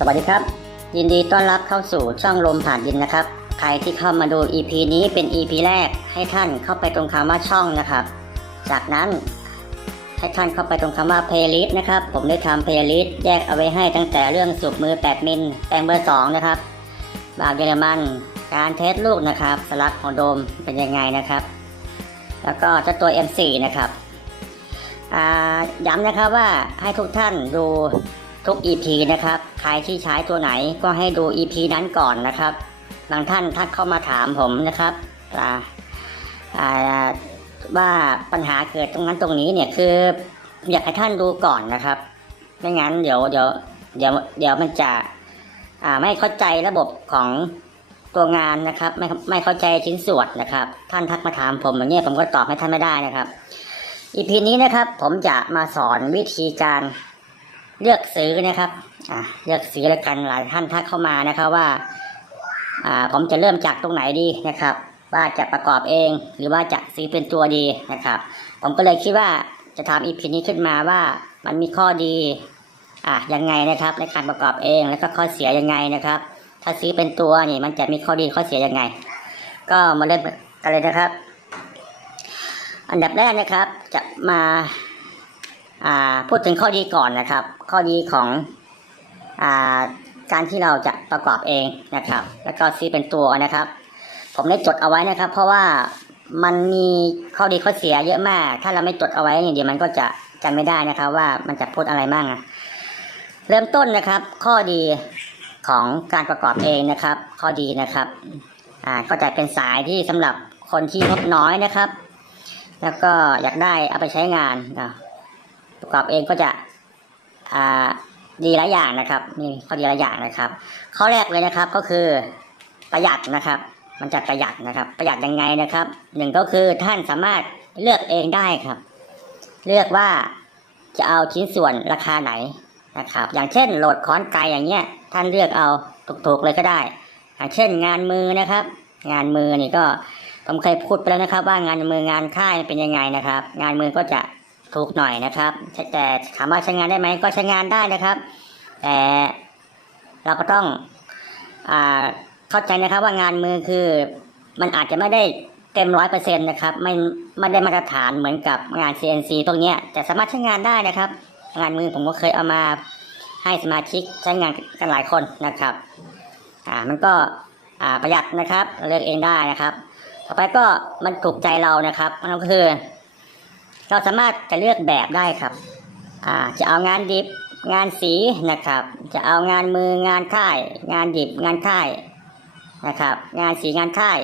สวัสดีครับ ยินดีต้อนรับเข้าสู่ช่องลมผ่านดินนะครับ ใครที่เข้ามาดู EP นี้เป็น EP แรกให้ท่านเข้าไปตรงคำว่าช่องนะครับ จากนั้นให้ท่านเข้าไปตรงคำว่า playlist นะครับ ผมได้ทำ playlist แยกเอาไว้ให้ตั้งแต่เรื่องสูบมือ 8 มิลแปลงเบอร์ 2 นะครับบาวเยอรมัน การเทสลูกนะครับสลักของโดมเป็นยังไงนะครับ แล้วก็เจ้าตัว M4 นะครับย้ำนะครับว่าให้ทุกท่านดู ทุก EP นะครับ ใครที่ใช้ตัวไหนก็ให้ดู EP นั้นก่อนนะครับ บางท่านทักเข้ามาถามผมนะครับว่าปัญหาเกิดตรงนั้นตรงนี้เนี่ยคืออยากให้ท่านดูก่อนนะครับ ไม่งั้นเดี๋ยวเดี๋ยวเดี๋ยวเดี๋ยวมันจะไม่เข้าใจระบบของตัวงานนะครับ ไม่ไม่เข้าใจชิ้นส่วนนะครับ ท่านทักมาถามผมอย่างนี้ยผมก็ตอบให้ท่านไม่ได้นะครับ EP นี้นะครับผมจะมาสอนวิธีการ เลือกซื้อนะครับอ่าเลือกซื้อแล้วกันหลายท่านทักเข้ามานะครับว่าอ่าผมจะเริ่มจากตรงไหนดีนะครับ ว่าจะประกอบเองหรือว่าจะซื้อเป็นตัวดีนะครับ ผมก็เลยคิดว่าจะทำอีพีนี้ขึ้นมาว่ามันมีข้อดีอะยังไงนะครับ ในการประกอบเองแล้วก็ข้อเสียยังไงนะครับ ถ้าซื้อเป็นตัวนี่มันจะมีข้อดีข้อเสียยังไง ก็มาเริ่มกันเลยนะครับ อันดับแรกนะครับจะมาอ่า พูดถึงข้อดีก่อนนะครับ ข้อดีของอการที่เราจะประกอบเองนะครับ แล้วก็ซื้อเป็นตัวนะครับ ผมได้จดเอาไว้นะครับ เพราะว่ามันมีข้อดีข้อเสียเยอะมาก ถ้าเราไม่จดเอาไว้เนี่ยเดี๋ยวมันก็จะจำไม่ได้นะครับ ว่ามันจะพูดอะไรบ้างเริ่มต้นนะครับ ข้อดีของการประกอบเองนะครับ ข้อดีนะครับอ่าก็จะเป็นสายที่สำหรับคนที่งบน้อยนะครับ แล้วก็อยากได้เอาไปใช้งานนะ ประกอบเองก็จะดีหลายอย่างนะครับมีข้อดีหลายอย่างนะครับ ข้อแรกเลยนะครับก็คือประหยัดนะครับ มันจะประหยัดนะครับ ประหยัดยังไงนะครับหนึ่งก็คือท่านสามารถเลือกเองได้ครับ เลือกว่าจะเอาชิ้นส่วนราคาไหนนะครับ อย่างเช่นโหลดค้อนไกอย่างเงี้ย ท่านเลือกเอาถูกๆเลยก็ได้อย่างเช่น งานมือนะครับ งานมือนี่ก็ผมเคยพูดไปแล้วนะครับ ว่างานมืองานค่ายเป็นยังไงนะครับ งานมือก็จะ ถูกหน่อยนะครับ แต่ถามว่าใช้งานได้ไหมก็ใช้งานได้นะครับ แต่เราก็ต้องอเข้าใจนะครับว่างานมือคือมันอาจจะไม่ได้เต็มร้อยเปอร์เซ็นต์นะครับไม่ไม่ได้มาตรฐานเหมือนกับงาน CNC พวกเนี้ยแต่สามารถใช้งานได้นะครับ งานมือผมก็เคยเอามาให้สมาชิกใช้งานกันหลายคนนะครับอ่ามันก็อ่าประหยัดนะครับเลือกเองได้นะครับ ต่อไปก็มันถูกใจเรานะครับมันก็คือ เราสามารถจะเลือกแบบได้ครับจะเอางานดิบงานสีนะครับ จะเอางานมืองานค่าย งานดิบงานค่ายนะครับ งานสีงานค่าย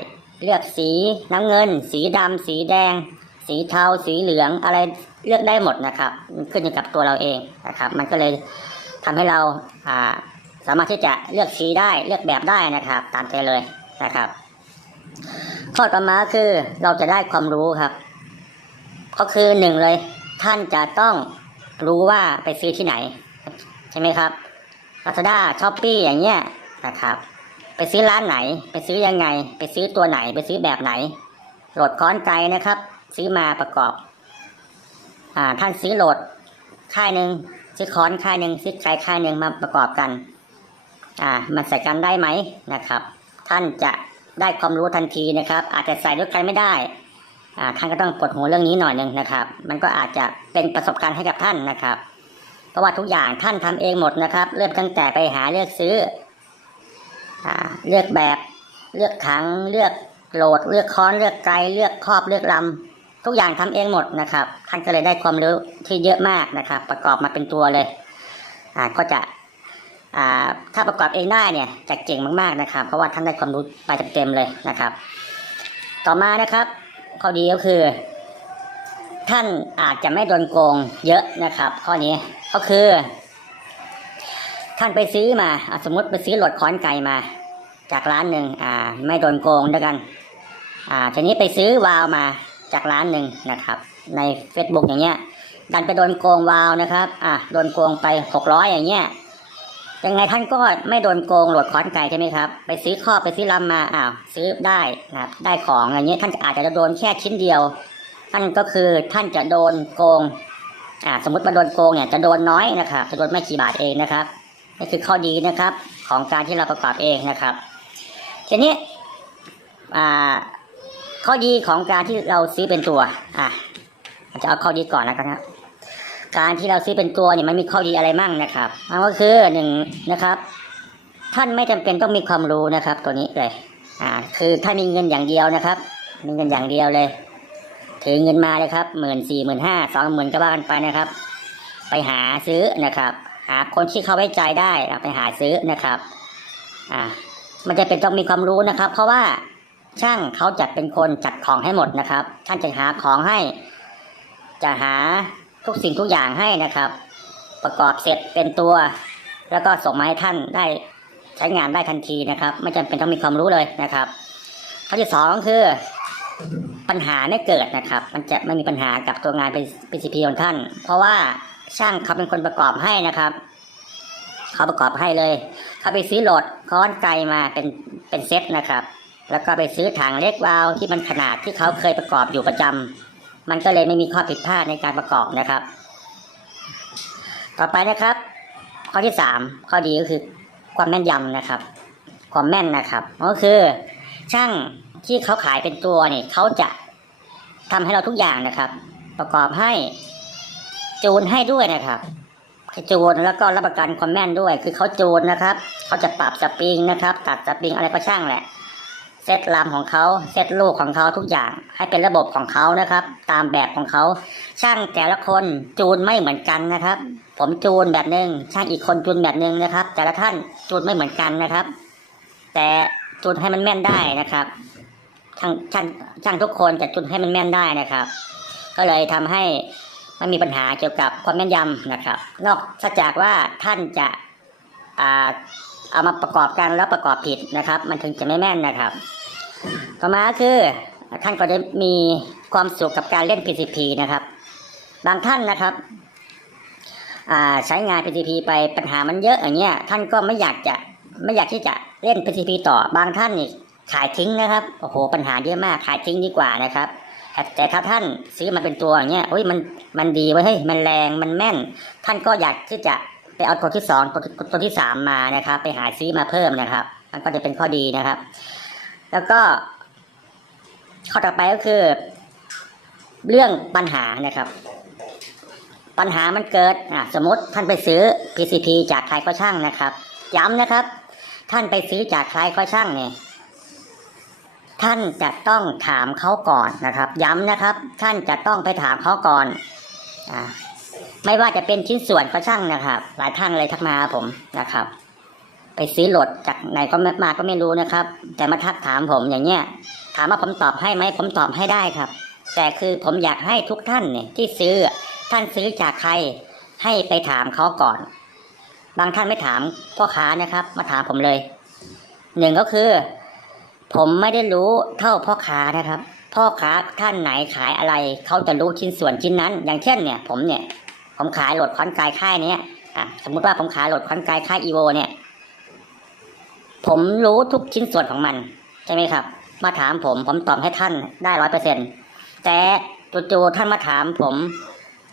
เลือกสีน้ำเงิน สีดำสีแดง สีเทาสีเหลืองอะไรเลือกได้หมดนะครับ ขึ้นอยู่กับตัวเราเองนะครับ มันก็เลยทำให้เราอ่าสามารถที่จะเลือกสีได้เลือกแบบได้นะครับ ตามใจเลยนะครับ ข้อต่อมาคือเราจะได้ความรู้ครับ ก็คือหนึ่งเลย ท่านจะต้องรู้ว่าไปซื้อที่ไหน ใช่ไหมครับ Lazada s h o p e e อย่างเงี้ยนะครับไปซื้อร้านไหน ไปซื้อยังไง ไปซื้อตัวไหน ไปซื้อแบบไหนโหลดค้อนไกนะครับ ซื้อมาประกอบอ่าท่านซื้อโหลดค่ายหนึ่งซื้อค้อนค่ายหนึ่งซื้อไกค่ายหนึ่งมาประกอบกันอ่ามันใส่กันได้ไหมนะครับ ท่านจะได้ความรู้ทันทีนะครับ อาจจะใส่ด้วยกันไม่ได้ ท่านก็ต้องปวดหัวเรื่องนี้หน่อยหนึ่งนะครับ มันก็อาจจะเป็นประสบการณ์ให้กับท่านนะครับ เพราะว่าทุกอย่างท่านทำเองหมดนะครับ เริ่มตั้งแต่ไปหาเลือกซื้ออเลือกแบบเลือกถังเลือกโหลด เลือกค้อนเลือกไกลเลือกครอบเลือกลำทุกอย่างทำเองหมดนะครับท่านก็เลยได้ความรู้ที่เยอะมากนะครับ ประกอบมาเป็นตัวเลยอ่าก็จะอ่าถ้าประกอบเองได้เนี่ยจะเก่งมากๆนะครับ เพราะว่าท่านได้ความรู้ไปเต็มๆเลยนะครับ ต่อมานะครับ ข้อดีก็คือ ท่านอาจจะไม่โดนโกงเยอะนะครับ ข้อนี้ก็คือ ท่านไปซื้อมาอสมมติไปซื้อหลดค้อนไก่มา จากร้านหนึ่งอ่า ไม่โดนโกงด้วยกัน อ่าทีนี้ไปซื้อวาวมาจากร้านหนึ่งนะครับ ใน Facebook อย่างเงี้ยดันไปโดนโกงวาวนะครับ อ่าโดนโกงไปหกร้อยอย่างเงี้ย ยังไงท่านก็ไม่โดนโกงโหลดค้อนไก่ใช่ไหมครับ ไปซื้อข้อบไปซื้อลำมาอ้าวซื้อได้นะครับได้ของอะไรเงี้ยท่านอาจจะโดนแค่ชิ้นเดียว ท่านก็คือท่านจะโดนโกงอ่าสมมติมาโดนโกงเนี่ยจะโดนน้อยนะครับจะโดนไม่กี่บาทเองนะครับนี่คือข้อดีนะครับของการที่เราประกอบเองนะครับทีนี้อ่าข้อดีของการที่เราซื้อเป็นตัวอะจะเอาข้อดีก่อนแล้วกันครับ การที่เราซื้อเป็นตัวเนี่ยมันมีข้อดีอะไรมั่งนะครับมันก็คือหนึ่งนะครับ ท่านไม่จำเป็นต้องมีความรู้นะครับ ตัวนี้เลย อ่า คือถ้ามีเงินอย่างเดียวนะครับ มีเงินอย่างเดียวเลย ถือเงินมาเลยครับหมื่นสี่หมื่นห้าสองหมื่นก็ว่ากันไปนะครับ ไปหาซื้อนะครับ หาคนที่เขาไว้ใจได้ไปหาซื้อนะครับ อ่า มันจะเป็นต้องมีความรู้นะครับ เพราะว่าช่างเขาจัดเป็นคนจัดของให้หมดนะครับ ท่านจะหาของให้ จะหา ทุกสิ่งทุกอย่างให้นะครับ ประกอบเสร็จเป็นตัว แล้วก็ส่งมาให้ท่านได้ใช้งานได้ทันทีนะครับ ไม่จำเป็นต้องมีความรู้เลยนะครับข้อที่สองคือ ปัญหาไม่เกิดนะครับ มันจะไม่มีปัญหากับตัวงานเป็น PCP ของท่าน เพราะว่าช่างเขาเป็นคนประกอบให้นะครับเขาประกอบให้เลย เขาไปซื้อโหลดค้อนไกลมาเป็นเป็นเซตนะครับ แล้วก็ไปซื้อถังเล็กวาล์วที่มันขนาดที่เขาเคยประกอบอยู่ประจำ มันก็เลยไม่มีข้อผิดพลาดในการประกอบนะครับ ต่อไปนะครับ ข้อที่สามข้อดีก็คือความแม่นยำนะครับ ความแม่นนะครับ ก็คือ ช่างที่เขาขายเป็นตัวเนี่ยเขาจะทำให้เราทุกอย่างนะครับ ประกอบให้จูนให้ด้วยนะครับจูนแล้วก็รับประกันความแม่นด้วย คือเขาจูนนะครับเขาจะปรับสปริงนะครับ ตัดสปริงอะไรก็ช่างแหละ เซตลำของเขาเซตลูกของเขาทุกอย่าง ให้เป็นระบบของเขานะครับ ตามแบบของเขาช่างแต่ละคนจูนไม่เหมือนกันนะครับ ผมจูนแบบหนึ่งช่างอีกคนจูนแบบหนึ่งนะครับ แต่ละท่านจูนไม่เหมือนกันนะครับ แต่จูนให้มันแม่นได้นะครับช่างช่างช่างทุกคนจะจูนให้มันแม่นได้นะครับ ก็เลยทำให้มันมีปัญหาเกี่ยวกับความแม่นยำนะครับ นอกจากว่าท่านจะอ่า เอามาประกอบกันแล้วประกอบผิดนะครับ มันถึงจะไม่แม่นนะครับ ต่อมาคือท่านก็จะมีความสุขกับการเล่น PCP นะครับ บางท่านนะครับใช้งาน PCP ไปปัญหามันเยอะอย่างเงี้ยท่านก็ไม่อยากจะไม่อยากที่จะเล่น PCP ต่อบางท่านนี่ขายทิ้งนะครับโอ้โหปัญหาเยอะมากขายทิ้งดีกว่านะครับแต่ถ้าท่านซื้อมาเป็นตัวอย่างเงี้ยโอ้ยมันมันดีไว้เฮ้ยมันแรงมันแม่น ท่านก็อยากที่จะ ไปเอาตัวที่สองตัวตัวที่สามมานะครับ ไปหาซื้อมาเพิ่มนะครับ มันก็จะเป็นข้อดีนะครับ แล้วก็ข้อต่อไปก็คือ เรื่องปัญหานะครับ ปัญหามันเกิดอะสมมติท่านไปซื้อ PCP จากใครก็ช่างนะครับ ย้ำนะครับ ท่านไปซื้อจากใครก็ช่างเนี่ยท่านจะต้องถามเขาก่อนนะครับ ย้ำนะครับ ท่านจะต้องไปถามเขาก่อน อ่า ไม่ว่าจะเป็นชิ้นส่วนก็ช่างนะครับ หลายท่านเลยทักมาผมนะครับ ไปซื้อโหลดจากไหนก็ไม่มาก็ไม่รู้นะครับ แต่มาทักถามผมอย่างเงี้ย ถามว่าผมตอบให้ไหมผมตอบให้ได้ครับ แต่คือผมอยากให้ทุกท่านเนี่ยที่ซื้อท่านซื้อจากใครให้ไปถามเขาก่อน บางท่านไม่ถามพ่อค้านะครับ มาถามผมเลยหนึ่งก็คือ ผมไม่ได้รู้เท่าพ่อค้านะครับ พ่อค้าท่านไหนขายอะไรเขาจะรู้ชิ้นส่วนชิ้นนั้น อย่างเช่นเนี่ย ผมเนี่ย ผมขายโหลดคอนกายค่ายเนี้ยอะสมมุติว่าผมขายโหลดคอนกายค่ายอีโวเนี่ย ผมรู้ทุกชิ้นส่วนของมัน ใช่ไหมครับ มาถามผมผมตอบให้ท่านได้ร้อยเปอร์เซ็นแต่จู่ๆท่านมาถามผม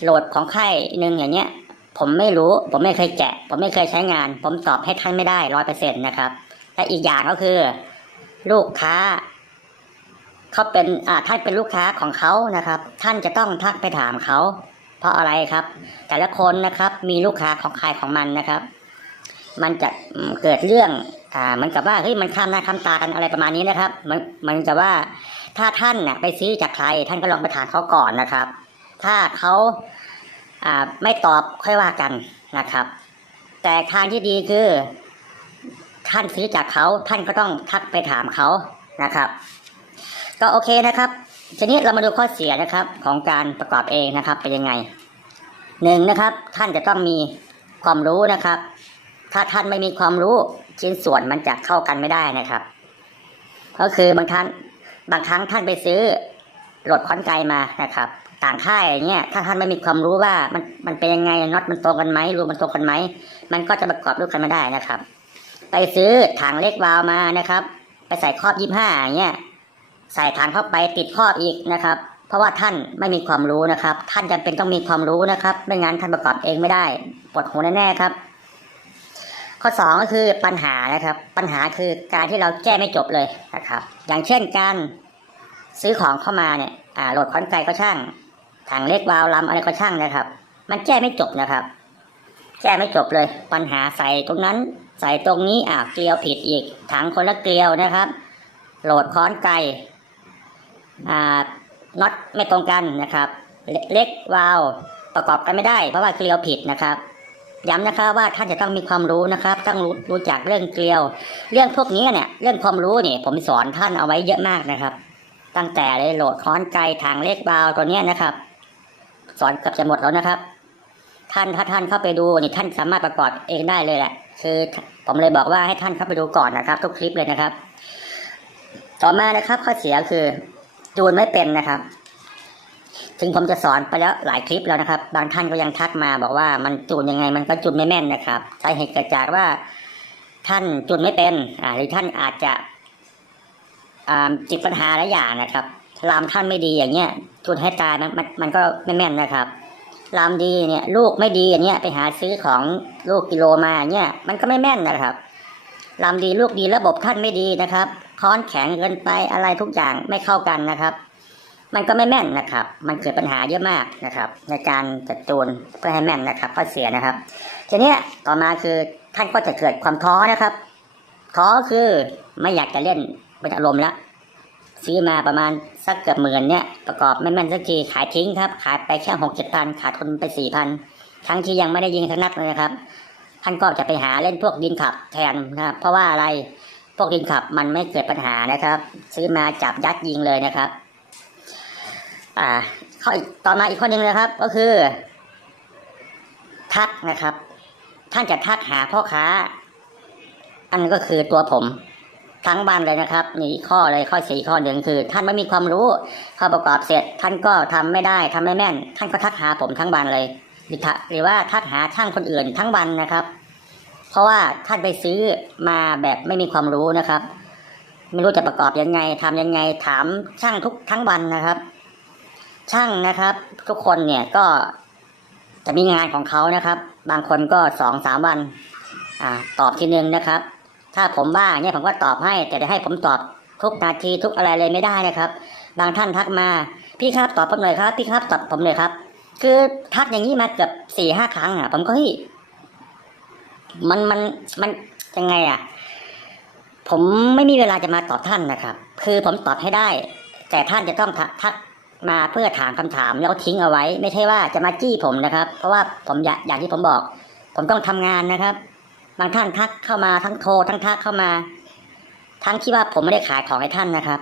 โหลดของค่ายหนึ่งอย่างเงี้ย ผมไม่รู้ ผมไม่เคยแกะ ผมไม่เคยใช้งาน ผมตอบให้ท่านไม่ได้ร้อยเปอร์เซ็นต์นะครับและอีกอย่างก็คือ ลูกค้าเขาเป็นอ่าท่านเป็นลูกค้าของเขานะครับ ท่านจะต้องทักไปถามเขา เพราะอะไรครับ แต่ละคนนะครับมีลูกค้าของใครของมันนะครับ มันจะเกิดเรื่องอ่าเหมันกับว่าเฮ้ยมันข้ามหน้าข้ามตากันอะไรประมาณนี้นะครับมันมันจะว่าถ้าท่านน่ะไปซื้อจากใคร ท่านก็ลองไปถามเขาก่อนนะครับ ถ้าเขาอ่าไม่ตอบค่อยว่ากันนะครับ แต่ทางที่ดีคือท่านซื้อจากเขาท่านก็ต้องทักไปถามเขานะครับ ก็โอเคนะครับ ทีนี้เรามาดูข้อเสียนะครับของการประกอบเองนะครับเป็นยังไงหนึ่งนะครับท่านจะต้องมีความรู้นะครับ ถ้าท่านไม่มีความรู้ชิ้นส่วนมันจะเข้ากันไม่ได้นะครับ ก็คือบางท่านบางครั้งท่านไปซื้อโหลดคอนไกมานะครับ ต่างค่ายอย่างเงี้ยถ้าท่านไม่มีความรู้ว่ามันมันเป็นยังไงน็อตมันตรงกันไหมรูมันตรงกันไหมมันก็จะประกอบด้วยกันไม่ได้นะครับ ไปซื้อถังเล็กวาล์วมานะครับ ไปใส่ครอบยี่ห้าอย่างเงี้ย ใส่ถังเข้าไปติดครอบอีกนะครับ เพราะว่าท่านไม่มีความรู้นะครับ ท่านจำเป็นต้องมีความรู้นะครับ ไม่งั้นท่านประกอบเองไม่ได้ปวดหัวแน่ๆครับ ข้อสองก็คือปัญหานะครับ ปัญหาคือการที่เราแก้ไม่จบเลยนะครับ อย่างเช่นการซื้อของเข้ามาเนี่ยโหลดคอนไกลก็ช่างถังเล็กวาล์วลำอะไรก็ช่างนะครับ มันแก้ไม่จบนะครับแก้ไม่จบเลย ปัญหาใส่ตรงนั้น ใส่ตรงนี้อ่าเกลียวผิดอีกถังคนละเกลียวนะครับ โหลดค้อนไกล น็อตไม่ตรงกันนะครับ เล็กเล็กวาล์วประกอบกันไม่ได้เพราะว่าเกลียวผิดนะครับย้ำนะครับว่าท่านจะต้องมีความรู้นะครับ ต้องรู้รู้จักเรื่องเกลียว เรื่องพวกนี้เนี่ย เรื่องความรู้เนี่ยผมสอนท่านเอาไว้เยอะมากนะครับ ตั้งแต่เลยโหลดค้อนไกลทางเลขบาวตัวเนี้ยนะครับ สอนเกับจะหมดแล้วนะครับ ท่านถ้าท่านเข้าไปดูนี่ท่านสามารถประกอบเองได้เลยแหละ คือ ผมเลยบอกว่าให้ท่านเข้าไปดูก่อนนะครับ ทุกคลิปเลยนะครับ ต่อมานะครับข้อเสียคือ จูนไม่เป็นนะครับ ถึงผมจะสอนไปแล้วหลายคลิปแล้วนะครับ บางท่านก็ยังทักมาบอกว่ามันจูนยังไงมันก็จูนไม่แม่นนะครับสาเหตุเกิดจากว่าท่านจูนไม่เป็นอ่าหรือท่านอาจจะจิตปัญหาหลายอย่างนะครับลามท่านไม่ดีอย่างเงี้ยจูนให้ตายมันมันมันก็ไม่แม่นนะครับลามดีเนี่ย ลูกไม่ดีอย่างเงี้ยไปหาซื้อของลูกกิโลมาเงี้ยมันก็ไม่แม่นนะครับ ลามดีลูกดีระบบท่านไม่ดีนะครับ ค้อนแข็งเกินไปอะไรทุกอย่างไม่เข้ากันนะครับ มันก็ไม่แม่นนะครับ มันเกิดปัญหาเยอะมากนะครับ ในการจัดจูนเพื่อให้แม่นนะครับข้อเสียนะครับ ทีนี้ต่อมาคือท่านก็จะเกิดความท้อนะครับท้อคือไม่อยากจะเล่นเป็นอารมณ์ละซื้อมาประมาณสักเกือบหมื่นเนี่ยประกอบไม่แม่นสักทีขายทิ้งครับ ขายไปแค่หกเจ็ดพันขาดทุนไปสี่พันทั้งที่ยังไม่ได้ยิงทั้งนัดเลยนะครับ ท่านก็จะไปหาเล่นพวกดินขับแทนนะครับ เพราะว่าอะไรพวกดินขับมันไม่เกิดปัญหานะครับ ซื้อมาจับยัดยิงเลยนะครับ อ่าข้ออีกต่อมาอีกข้อหนึ่งนะครับ ก็คือ ทักนะครับ ท่านจะทักหาพ่อค้า อันก็คือตัวผมทั้งบ้านเลยนะครับ มีข้อเลยข้อสี่ข้อหนึ่งคือ ท่านไม่มีความรู้ข้อประกอบเสร็จ ท่านก็ทำไม่ได้ทำไม่แม่น ท่านก็ทักหาผมทั้งบ้านเลย หรือทะหรือว่าทักหาช่างคนอื่นทั้งวันนะครับ เพราะว่าท่านไปซื้อมาแบบไม่มีความรู้นะครับ ไม่รู้จะประกอบยังไงทำยังไงถามช่างทุกทั้งวันนะครับ ช่างนะครับ ทุกคนเนี่ยก็จะมีงานของเขานะครับ บางคนก็สองสามวัน อ่า ตอบทีหนึ่งนะครับ ถ้าผมว่าเนี่ยผมก็ตอบให้ แต่จะให้ผมตอบทุกนาทีทุกอะไรเลยไม่ได้นะครับ บางท่านทักมา พี่ครับตอบผมหน่อยครับ พี่ครับตอบผมหน่อยครับ คือทักอย่างนี้มาเกือบสี่ห้าครั้งอะ ผมก็เฮ้ยมันมันมันยังไงอะ ผมไม่มีเวลาจะมาตอบท่านนะครับ คือผมตอบให้ได้ แต่ท่านจะต้องทักทักมาเพื่อถามคำถามแล้วทิ้งเอาไว้ ไม่ใช่ว่าจะมาจี้ผมนะครับ เพราะว่าผมอยากอย่างที่ผมบอก ผมต้องทำงานนะครับ บางท่านทักเข้ามาทั้งโทรทั้งทักเข้ามา ทั้งที่ว่าผมไม่ได้ขายของให้ท่านนะครับ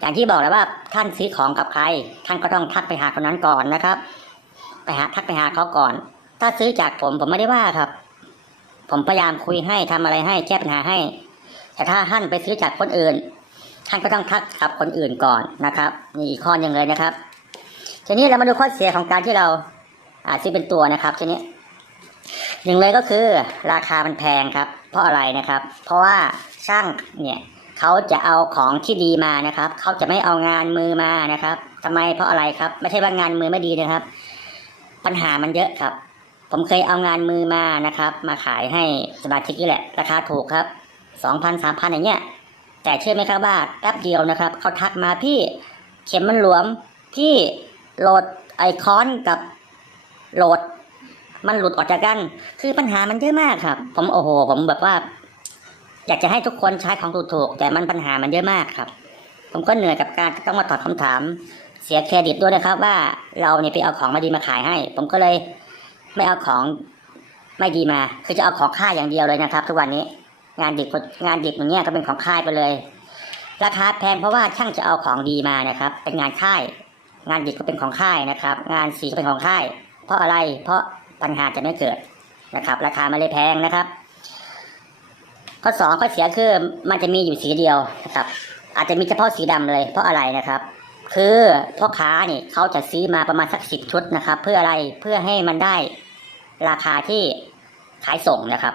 อย่างที่บอกแล้วว่าท่านซื้อของกับใคร ท่านก็ต้องทักไปหาคนนั้นก่อนนะครับ ไปหาทักไปหาเขาก่อน ถ้าซื้อจากผมผมไม่ได้ว่าครับ ผมพยายามคุยให้ทำอะไรให้แก้ปัญหาให้ แต่ถ้าท่านไปซื้อจากคนอื่น ท่านก็ต้องทักกับคนอื่นก่อนนะครับนี่อีกข้อหนึ่งเลยนะครับ ทีนี้เรามาดูข้อเสียของการที่เราอาซื้อเป็นตัวนะครับ ทีนี้หนึ่งเลยก็คือราคามันแพงครับ เพราะอะไรนะครับ เพราะว่าช่างเนี่ยเขาจะเอาของที่ดีมานะครับ เขาจะไม่เอางานมือมานะครับทำไมเพราะอะไรครับ ไม่ใช่ว่างานมือไม่ดีนะครับ ปัญหามันเยอะครับ ผมเคยเอางานมือมานะครับ มาขายให้สมาชิกนี่แหละ ราคาถูกครับสองพันสามพันอย่างเงี้ย แต่เชื่อไหมครับว่าแป๊บเดียวนะครับเขาทักมาพี่เข็มมันหลวมพี่โหลดไอคอนกับโหลด มันหลุดออกจากกัน คือปัญหามันเยอะมากครับ ผมโอ้โห ผมแบบว่า อยากจะให้ทุกคนใช้ของถูกๆแต่มันปัญหามันเยอะมากครับ ผมก็เหนื่อยกับการต้องมาตอบคำถาม เสียเครดิตด้วยนะครับ ว่าเราเนี่ยไปเอาของมาดีมาขายให้ ผมก็เลยไม่เอาของไม่ดีมา คือจะเอาของค่ายอย่างเดียวเลยนะครับ ทุกวันนี้งานดิบก็งานดิบอย่างเงี้ยก็เป็นของค่ายไปเลย ราคาแพงเพราะว่าช่างจะเอาของดีมานะครับ เป็นงานค่าย งานดิบก็เป็นของค่ายนะครับ งานสีก็เป็นของค่าย เพราะอะไรเพราะปัญหาจะไม่เกิดนะครับ ราคาไม่เลยแพงนะครับ ข้อสองข้อเสียคือมันจะมีอยู่สีเดียวนะครับ อาจจะมีเฉพาะสีดำเลย เพราะอะไรนะครับ คือพ่อค้านี่เขาจะซื้อมาประมาณสักสิบชุดนะครับ เพื่ออะไรเพื่อให้มันได้ราคาที่ขายส่งนะครับ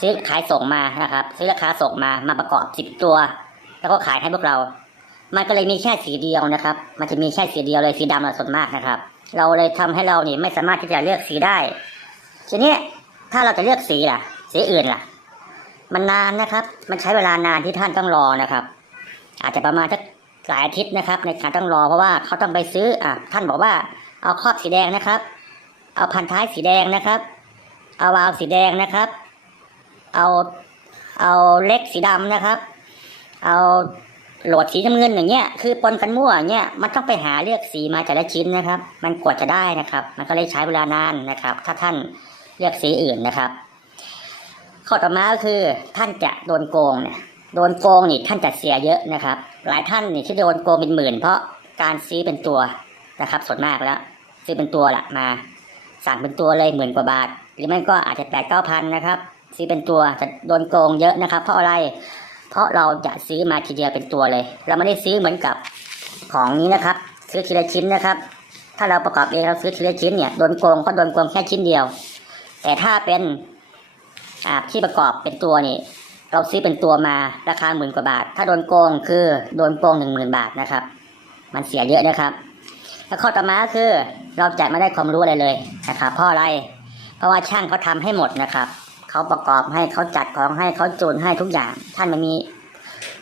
ซื้อขายส่งมานะครับ ซื้อราคาส่งมามาประกอบสิบตัว แล้วก็ขายให้พวกเรา มันก็เลยมีแค่สีเดียวนะครับ มันจะมีแค่สีเดียวเลยสีดำเราส่วนมากนะครับ เราเลยทำให้เรานี่ไม่สามารถที่จะเลือกสีได้ ทีนี้ถ้าเราจะเลือกสีล่ะ สีอื่นล่ะ มันนานนะครับ มันใช้เวลานานที่ท่านต้องรอนะครับ อาจจะประมาณสัก หลายอาทิตย์นะครับ ในการต้องรอเพราะว่าเขาต้องไปซื้ออะท่านบอกว่าเอาครอบสีแดงนะครับ เอาพันท้ายสีแดงนะครับ เอาวาล์วสีแดงนะครับ เอาเอาเล็กสีดำนะครับ เอาโหลดสีน้ำเงินอย่างเงี้ยคือปนกันมั่วอย่างเงี้ยมันต้องไปหาเลือกสีมาแต่ละชิ้นนะครับ มันกว่าจะได้นะครับ มันก็เลยใช้เวลานานนะครับ ถ้าท่านเลือกสีอื่นนะครับ ข้อต่อมาก็คือท่านจะโดนโกงเนี่ยโดนโกงนี่ท่านจะเสียเยอะนะครับ หลายท่านนี่ที่โดนโกงเป็นหมื่น เพราะการซื้อเป็นตัวนะครับส่วนมากแล้ว ซื้อเป็นตัวละมา สั่งเป็นตัวเลยหมื่นกว่าบาท หรือไม่ก็อาจจะแปดเก้าพันนะครับ ซื้อเป็นตัวจะโดนโกงเยอะนะครับ เพราะอะไร เพราะเราจะซื้อมาทีเดียวเป็นตัวเลย เราไม่ได้ซื้อเหมือนกับของนี้นะครับ ซื้อทีละชิ้นนะครับ ถ้าเราประกอบเองเราซื้อทีละชิ้นเนี่ยโดนโกงก็โดนโกงแค่ชิ้นเดียว แต่ถ้าเป็นอ่าที่ประกอบเป็นตัวนี่ เราซื้อเป็นตัวมาราคาหมื่นกว่าบาท ถ้าโดนโกงคือโดนโกงหนึ่งหมื่นบาทนะครับ มันเสียเยอะนะครับ แล้วข้อต่อมาคือเราจะไม่ได้ความรู้อะไรเลยนะครับเพราะอะไร เพราะว่าช่างเขาทำให้หมดนะครับเขาประกอบให้เขาจัดของให้เขาจูนให้ทุกอย่าง ท่านไม่มี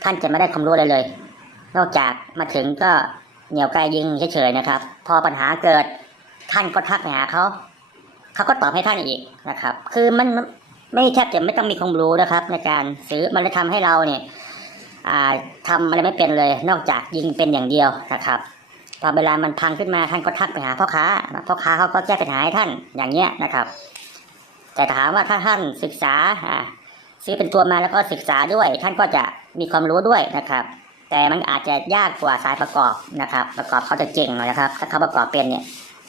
ท่านจะไม่ได้ความรู้อะไรเลย นอกจากมาถึงก็เหนียวไกลยิงเฉยๆนะครับ พอปัญหาเกิดท่านก็ทักหาเขาเขาก็ตอบให้ท่านอีกนะครับ คือมัน ไม่แทบจะไม่ต้องมีความรู้นะครับ ในการซื้อมันเลยทำให้เราเนี่ยอ่าทำอะไรไม่เป็นเลย นอกจากยิงเป็นอย่างเดียวนะครับพอเวลามันพังขึ้นมาท่านก็ทักไปหาพ่อค้าพ่อค้าเขาก็แก้ปัญหาให้ท่านอย่างเงี้ยนะครับ แต่ถามว่าถ้าท่านศึกษาอ่าซื้อเป็นตัวมาแล้วก็ศึกษาด้วย ท่านก็จะมีความรู้ด้วยนะครับ แต่มันอาจจะยากกว่าสายประกอบนะครับ ประกอบเขาจะเก่งหน่อยนะครับ ถ้าเขาประกอบเป็นเนี่ย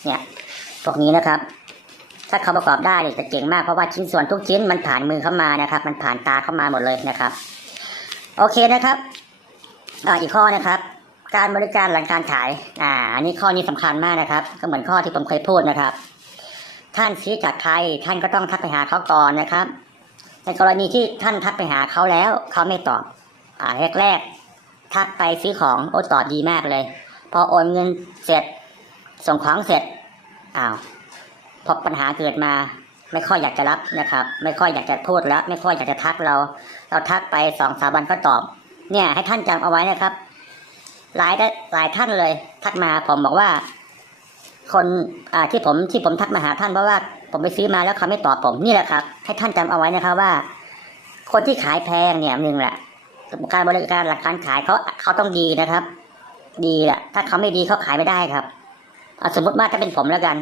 เนี่ยพวกนี้นะครับ ถ้าเขาประกอบได้เนี่ยจะเก่งมากเพราะว่าชิ้นส่วนทุกชิ้นมันผ่านมือเข้ามานะครับ มันผ่านตาเข้ามาหมดเลยนะครับ โอเคนะครับอ่าอีกข้อนะครับ การบริการหลังการขายอ่าอันนี้ข้อนี้สำคัญมากนะครับ ก็เหมือนข้อที่ผมเคยพูดนะครับ ท่านซื้อจากใครท่านก็ต้องทักไปหาเขาก่อนนะครับ ในกรณีที่ท่านทักไปหาเขาแล้วเขาไม่ตอบอ่าแรกๆทักไปซื้อของโอ้ตอบดีมากเลย พอโอนเงินเสร็จส่งของเสร็จอ้าว พอปัญหาเกิดมาไม่ค่อยอยากจะรับนะครับ ไม่ค่อยอยากจะพูดแล้ว ไม่ค่อยอยากจะทักเรา เราทักไปสองสามวันก็ตอบ เนี่ยให้ท่านจำเอาไว้นะครับ หลายได้หลายท่านเลย ทักมาผมบอกว่า คนอ่าที่ผมที่ผมทักมาหาท่านเพราะว่า ผมไปซื้อมาแล้วเขาไม่ตอบผมนี่แหละครับ ให้ท่านจำเอาไว้นะครับว่า คนที่ขายแพงเนี่ยหนึ่งแหละการบริการหลักการขายเขาเขาต้องดีนะครับ ดีแหละถ้าเขาไม่ดีเขาขายไม่ได้ครับเอาสมมติว่าถ้าเป็นผมแล้วกัน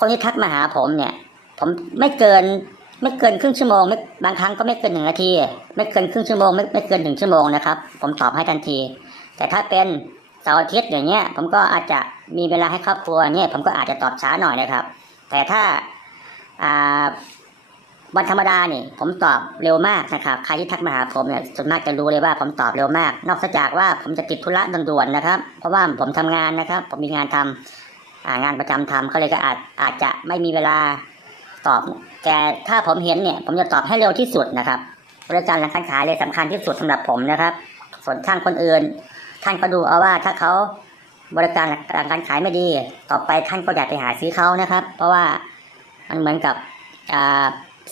คนที่ทักมาหาผมเนี่ย ผมไม่เกินไม่เกินครึ่งชั่วโมงไม่บางครั้งก็ไม่เกินหนึ่งนาที ไม่เกินครึ่งชั่วโมงไม่ไม่เกินหนึ่งชั่วโมงนะครับ ผมตอบให้ทันที แต่ถ้าเป็นเสาร์อาทิตย์อย่างเงี้ย ผมก็อาจจะมีเวลาให้ครอบครัวเนี่ย ผมก็อาจจะตอบช้าหน่อยนะครับ แต่ถ้าอ่าวันธรรมดานี่ผมตอบเร็วมากนะครับใครที่ทักมาหาผมเนี่ยส่วนมากจะรู้เลยว่าผมตอบเร็วมาก นอกจากว่าผมจะติดธุระด่วนๆนะครับ เพราะว่าผมทำงานนะครับ ผมมีงานทำอ่า งานประจำทำก็เลยก็อาจอาจจะไม่มีเวลาตอบ แต่ถ้าผมเห็นเนี่ย ผมจะตอบให้เร็วที่สุดนะครับบริการหลังการขายเลยสำคัญที่สุดสำหรับผมนะครับ ส่วนช่างคนอื่น ท่านก็ดูเอาว่าถ้าเขาบริการหลังการขายไม่ดี ต่อไปท่านก็อย่าไปหาซื้อเขานะครับ เพราะว่ามันเหมือนกับ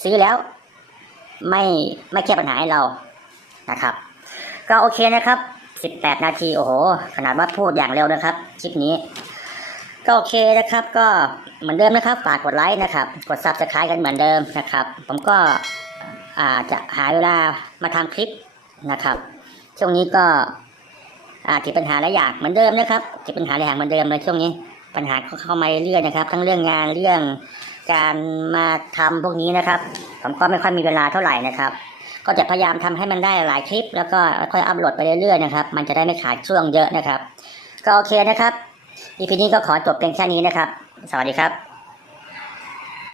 ซื้อแล้ว ไม่ไม่แก้ปัญหาให้เรานะครับ ก็โอเคนะครับ 18 นาทีโอ้โหขนาดว่าพูดอย่างเร็วนะครับคลิปนี้ ก็โอเคนะครับก็เหมือนเดิมนะครับฝากกดไลค์นะครับ กดซับสไครต์กันเหมือนเดิมนะครับ ผมก็อาจะหาเวลามาทำคลิปนะครับ ช่วงนี้ก็อาติดปัญหาหลายอย่างเหมือนเดิมนะครับติดปัญหาหลายอย่างเหมือนเดิมเลยช่วงนี้ ปัญหาเข้ามาเรื่อยๆนะครับ ทั้งเรื่องงานเรื่องการมาทำพวกนี้นะครับ ผมก็ไม่ค่อยมีเวลาเท่าไหร่นะครับ ก็จะพยายามทำให้มันได้หลายคลิป แล้วก็ค่อยอัพโหลดไปเรื่อยๆนะครับ มันจะได้ไม่ขาดช่วงเยอะนะครับ ก็โอเคนะครับ EP นี้ก็ขอจบเพียงแค่นี้นะครับ สวัสดีครับ